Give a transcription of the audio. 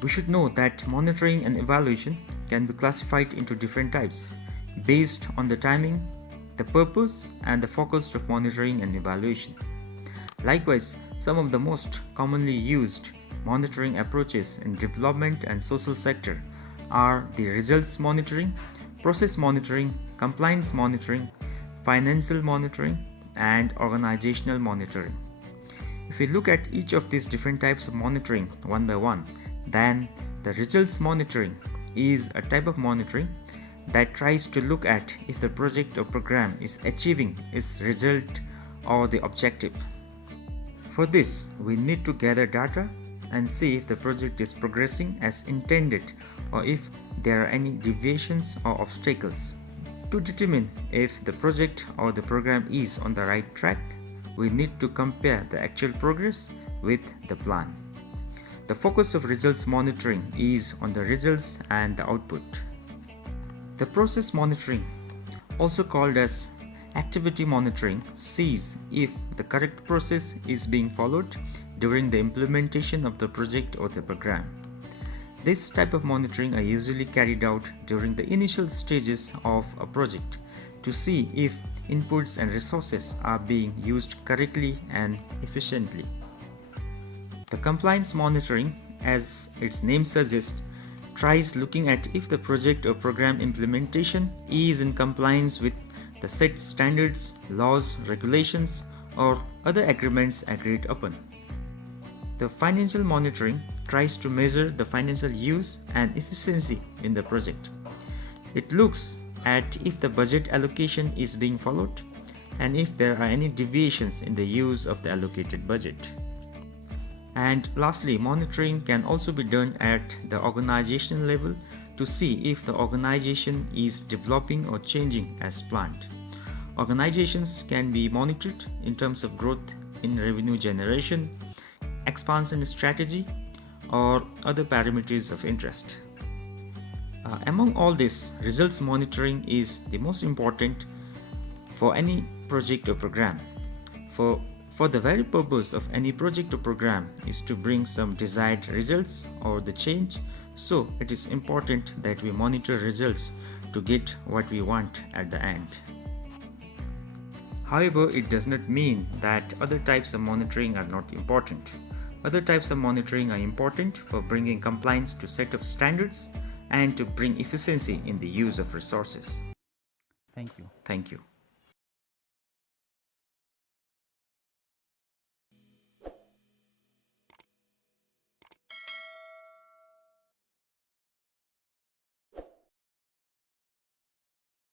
We should know that monitoring and evaluation can be classified into different types based on the timing, the purpose, and the focus of monitoring and evaluation. Likewise, some of the most commonly used monitoring approaches in development and social sector are the results monitoring, process monitoring, compliance monitoring, financial monitoring, and organizational monitoring. If we look at each of these different types of monitoring one by one, then the results monitoring is a type of monitoring that tries to look at if the project or program is achieving its result or the objective. For this, we need to gather data and see if the project is progressing as intended or if there are any deviations or obstacles. To determine if the project or the program is on the right track, we need to compare the actual progress with the plan. The focus of results monitoring is on the results and the output. The process monitoring, also called as activity monitoring, sees if the correct process is being followed during the implementation of the project or the program. This type of monitoring are usually carried out during the initial stages of a project to see if inputs and resources are being used correctly and efficiently. The compliance monitoring, as its name suggests, tries looking at if the project or program implementation is in compliance with the set standards, laws, regulations, or other agreements agreed upon. The financial monitoring tries to measure the financial use and efficiency in the project. It looks at if the budget allocation is being followed and if there are any deviations in the use of the allocated budget. And lastly, monitoring can also be done at the organizational level to see if the organization is developing or changing as planned. Organizations can be monitored in terms of growth in revenue generation, expansion strategy, or other parameters of interest. Among all this, results monitoring is the most important for any project or program. For the very purpose of any project or program is to bring some desired results or the change, so it is important that we monitor results to get what we want at the end. However, it does not mean that other types of monitoring are not important. Other types of monitoring are important for bringing compliance to set of standards and to bring efficiency in the use of resources. Thank you. Thank you.